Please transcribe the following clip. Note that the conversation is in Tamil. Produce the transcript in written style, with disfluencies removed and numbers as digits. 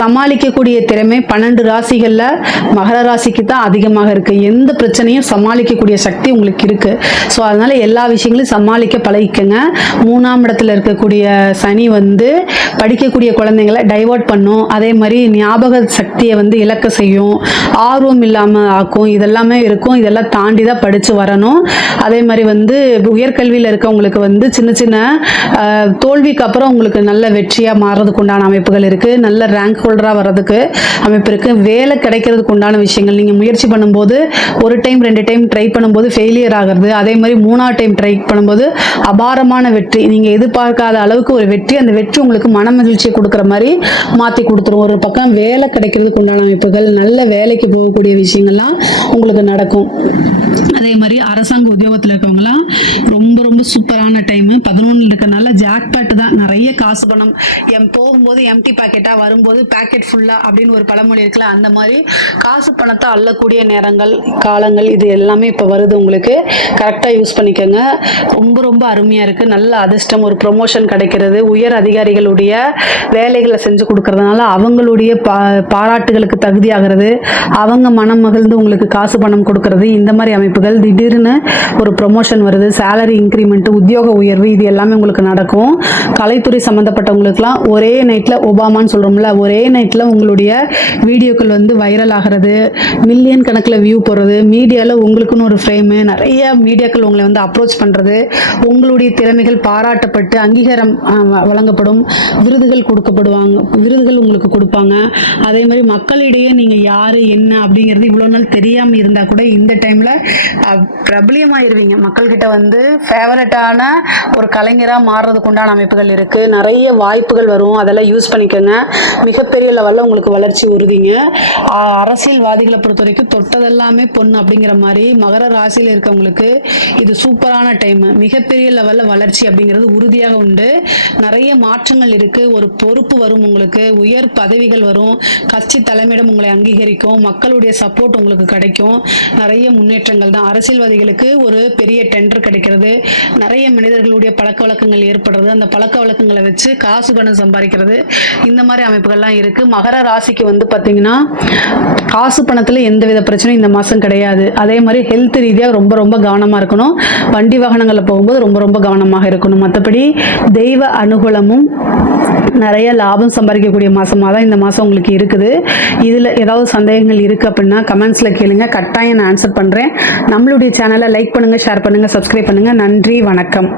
சமாளிக்கக்கூடிய திறமை 12 ராசிகளில் மகர ராசிக்கு தான் அதிகமாக இருக்குது. எந்த பிரச்சனையும் சமாளிக்கக்கூடிய சக்தி உங்களுக்கு இருக்குது. ஸோ அதனால் எல்லா விஷயங்களையும் சமாளிக்க பழகிக்கங்க. 3ஆம் இடத்துல இருக்கக்கூடிய சனி வந்து படிக்கக்கூடிய குழந்தைங்களை டைவர்ட் பண்ணும். அதே மாதிரி ஞாபக சக்தியை வந்து இழக்க செய்யும், ஆர்வம் இல்லாமல் ஆக்கும். இதெல்லாமே இருக்கும். இதெல்லாம் தாண்டி தான் படித்து வரணும். அதே மாதிரி வந்து உயர்கல்வியில் இருக்கவங்களுக்கு வந்து சின்ன சின்ன தோல்விக்கு அப்புறம் உங்களுக்கு நல்ல வெற்றியாக மாறுறதுக்கு உண்டான அமைப்புகள் இருக்குது. நல்ல ரேங்க் ஹோல்டராக வர்றதுக்கு அமைப்பு இருக்குது. வேலை கிடைக்கிறதுக்கு உண்டான விஷயங்கள் நீங்கள் முயற்சி பண்ணும்போது ஒரு டைம் 2 டைம் ட்ரை பண்ணும்போது ஃபெயிலியர் ஆகிறது. அதே மாதிரி 3ஆவது டைம் ட்ரை பண்ணும்போது அபாரமான வெற்றி, நீங்கள் எதிர்பார்க்காத அளவுக்கு ஒரு வெற்றி. அந்த வெற்றி உங்களுக்கு மன மகிழ்ச்சியை கொடுக்குற மாதிரி மாற்றி கொடுத்துரும். ஒரு பக்கம் வேலை கிடைக்கிறதுக்கு உண்டான அமைப்புகள், நல்ல வேலைக்கு போகக்கூடிய விஷயங்கள்லாம் உங்களுக்கு நடக்கும். அதே மாதிரி அரசாங்க உத்தியோகத்தில் இருக்கவங்களாம் ரொம்ப ரொம்ப சூப்பரான டைமு. 11 இருக்கிறனால ஜாக்பாட் தான், நிறைய காசு பணம். போகும்போது எம்டி பாக்கெட்டாக, வரும்போது பாக்கெட் ஃபுல்லாக அப்படின்னு ஒரு பழமொழி இருக்குல்ல, அந்த மாதிரி காசு பணத்தை அள்ளக்கூடிய நேரங்கள் காலங்கள் இது எல்லாமே இப்போ வருது. உங்களுக்கு கரெக்டாக யூஸ் பண்ணிக்கோங்க. ரொம்ப ரொம்ப அருமையாக இருக்குது. நல்ல அதிர்ஷ்டம், ஒரு ப்ரொமோஷன் கிடைக்கிறது, உயர் அதிகாரிகளுடைய வேலைகளை செஞ்சு கொடுக்கறதுனால அவங்களுடைய பாராட்டுகளுக்கு தகுதியாகிறது, அவங்க மனம் மகிழ்ந்து உங்களுக்கு காசு பணம் கொடுக்கறது, இந்த மாதிரி அமைப்புகள். திடீர்னு ஒரு ப்ரொமோஷன் வருது, சேலரி இன்க்ரிமெண்ட், உத்தியோக உயர்வு, இது எல்லாமே உங்களுக்கு நடக்கும். கலைத்துறை சம்மந்தப்பட்டவங்களுக்குலாம் ஒரே நைட்டில் ஒபாமான்னு சொல்கிறோம்ல, ஒரே நைட்டில் உங்களுடைய வீடியோக்கள் வந்து வைரல் ஆகிறது, மில்லியன் கணக்கில் வியூ போடுறது, மீடியாவில் உங்களுக்குன்னு ஒரு ஃப்ரேமு, நிறைய மீடியாக்கள் உங்களை வந்து அப்ரோச் பண்ணுறது, உங்களுடைய திறமைகள் பாராட்டப்பட்டு அங்கீகாரம் வழங்கப்படும், விருதுகள் கொடுக்கப்படுவாங்க, விருதுகள் உங்களுக்கு கொடுப்பாங்க. அதே மாதிரி மக்களிடையே நீங்கள் யார் என்ன அப்படிங்கிறது இவ்வளோ நாள் தெரியாமல் இருந்தால் கூட இந்த டைமில் பிரபலியமாயிருவீங்க. மக்கள்கிட்ட வந்து ஃபேவரட்டான ஒரு கலைஞராக மாறுறதுக்கு உண்டான அமைப்புகள் இருக்குது. நிறைய வாய்ப்புகள் வரும், அதெல்லாம் யூஸ் பண்ணிக்கோங்க. மிகப்பெரிய லெவலில் உங்களுக்கு வளர்ச்சி உறுதிங்க. அரசியல்வாதிகளை பொறுத்த வரைக்கும் தொட்டதெல்லாமே பொண்ணு அப்படிங்கிற மாதிரி மகர ராசியில் இருக்கவங்களுக்கு இது சூப்பரான டைமு. மிகப்பெரிய லெவலில் வளர்ச்சி அப்படிங்கிறது உறுதியாக உண்டு. நிறைய மாற்றங்கள் இருக்குது. ஒரு பொறுப்பு வரும், உங்களுக்கு உயர் பதவிகள் வரும், கட்சி தலைமையிடம் உங்களை அங்கீகரிக்கும், மக்களுடைய சப்போர்ட் உங்களுக்கு கிடைக்கும். நிறைய முன்னேற்றங்கள் தான். அரசியல்வாதிகளுக்கு ஒரு பெரிய டெண்டர் கிடைக்கிறது, நிறைய மனிதர்களுடைய பழக்க வழக்கங்கள் ஏற்படுறது, அந்த பழக்க வழக்கங்களை வச்சு காசு பணம் சம்பாதிக்கிறது, இந்த மாதிரி அமைப்புகள்லாம் இருக்குது. மகர ராசிக்கு வந்து பார்த்தீங்கன்னா காசு பணத்தில் எந்தவித பிரச்சனையும் இந்த மாதம் கிடையாது. அதே மாதிரி ஹெல்த் ரீதியாக ரொம்ப ரொம்ப கவனமாக இருக்கணும். வண்டி வாகனங்களில் போகும்போது ரொம்ப ரொம்ப கவனமாக இருக்கணும். மற்றபடி தெய்வ அனுகூலமும் நிறைய லாபம் சம்பாதிக்கக்கூடிய மாதமாக தான் இந்த மாதம் உங்களுக்கு இருக்குது. இதில் ஏதாவது சந்தேகங்கள் இருக்குது அப்படின்னா கமெண்ட்ஸில் கேளுங்க, கட்டாயம் நான் ஆன்சர் பண்ணுறேன். நம்மளுடைய சேனலை லைக் பண்ணுங்கள், ஷேர் பண்ணுங்கள், சப்ஸ்கிரைப் பண்ணுங்கள். நன்றி, வணக்கம்.